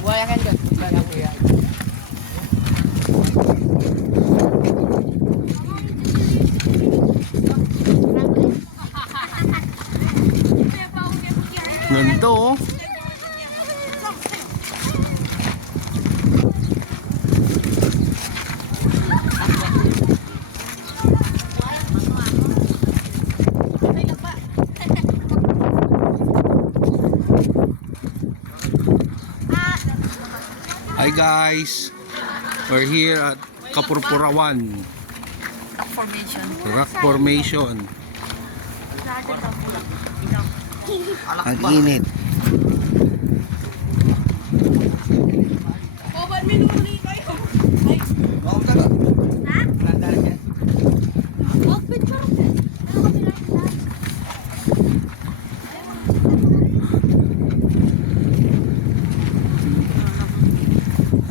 Wala kan doon. Wala ko yan. Ganda oh. Hi guys, we're here at Kapurpurawan Rock Formation. Ang init.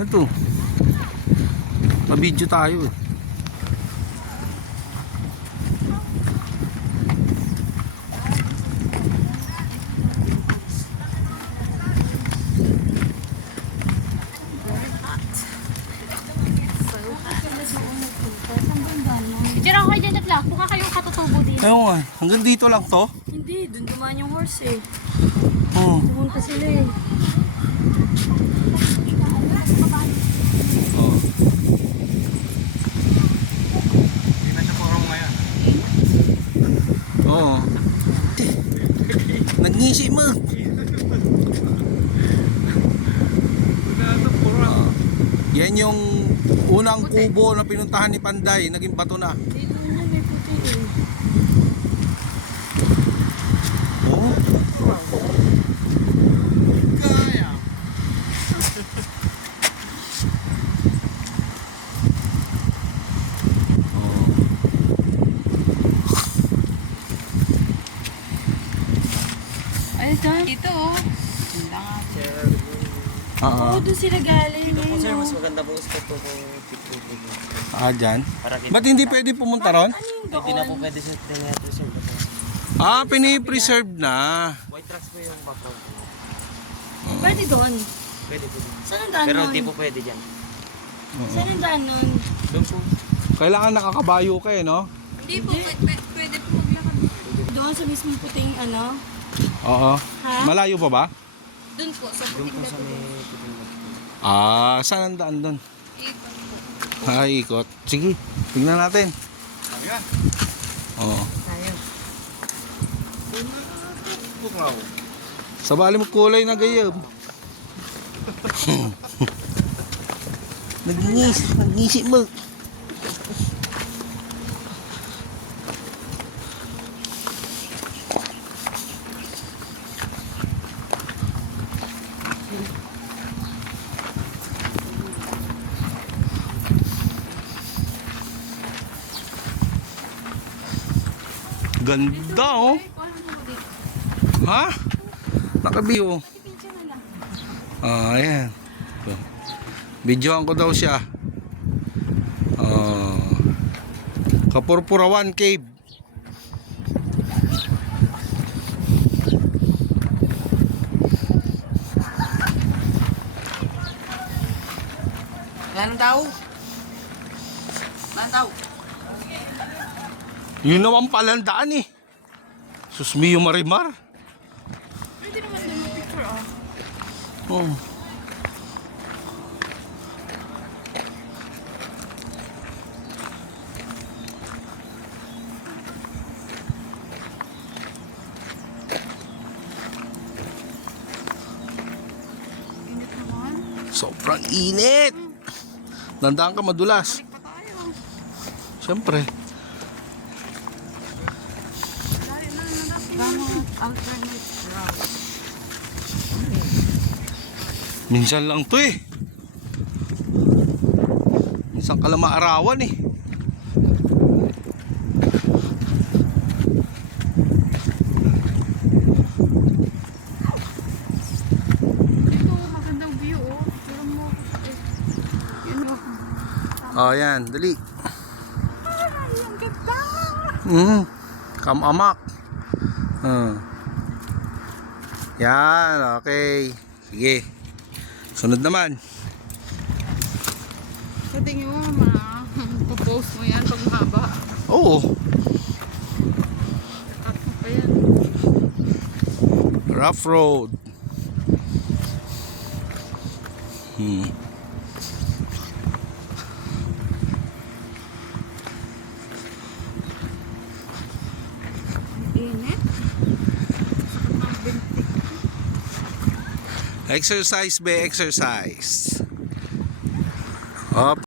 Ito, mabidyo tayo eh. Picture ako kayo dyan at lang. Mukha kayong katutubo din. Ayun nga, hanggang dito lang to. Hindi, dun dumaan yung horse eh. Oh. Pumunta sila eh. Oh. Oo. Nagngisi mo. Yan yung unang kubo na pinuntahan ni Panday, naging bato na. Dito na may puti eh. Oo. Ay, dyan. Dito oh. Oo. Oo, doon sila galing. Ito po sir, Ayun, mas oh. maganda po spot po kung titubo. Ah, dyan. Para kita. Ba't hindi pwede pumunta ron? Ano yung Hindi na po doon? pwede sa preserve po. Ah, pinipreserve na. White tracks po yung background. Pwede doon. Pwede po din. Saan ang daan Pero nun? hindi po pwede dyan. Saan ang daan nun? Doon po. Kailangan nakakabayo kayo, no? Hindi po, pwede po maglakad. Doon sa mismong puting ano? Oo. Ha? Malayo pa ba? Doon po, sa Doon puting po sa na may puting na. Ah, saan ang daan doon? Ay, ikot. Sige, tingnan natin. Oo. tayo. Sa bali mo kulay na gayam. Nagngisi mo. Ganda oh. Ha? Nakabiyo. Ah, ayan. Videoan ko daw siya. Kapurpurawan Cave. Lan daw. Lan daw. Yun naman pala ang daan eh. Sus mio marimar. Pwede naman doon mag-picture ah. Oh. Init naman. Sobrang init. Dandaan ka madulas. Pa tayo. Siyempre. Bangot alternate route. Minsan lang to eh. Minsan ka lang maarawan eh. Ito, magandang view oh. Pero mo. Yun oh. Oh, yan, dali. Ay, ang ganda! Kamamak. Yan, okay. Sige. Sunod naman. Sa tingin mo, popost mo yan pag mahaba. Oo. Cut mo pa yan. Rough road. Init. Sakit ng binti. Exercise be exercise. Up.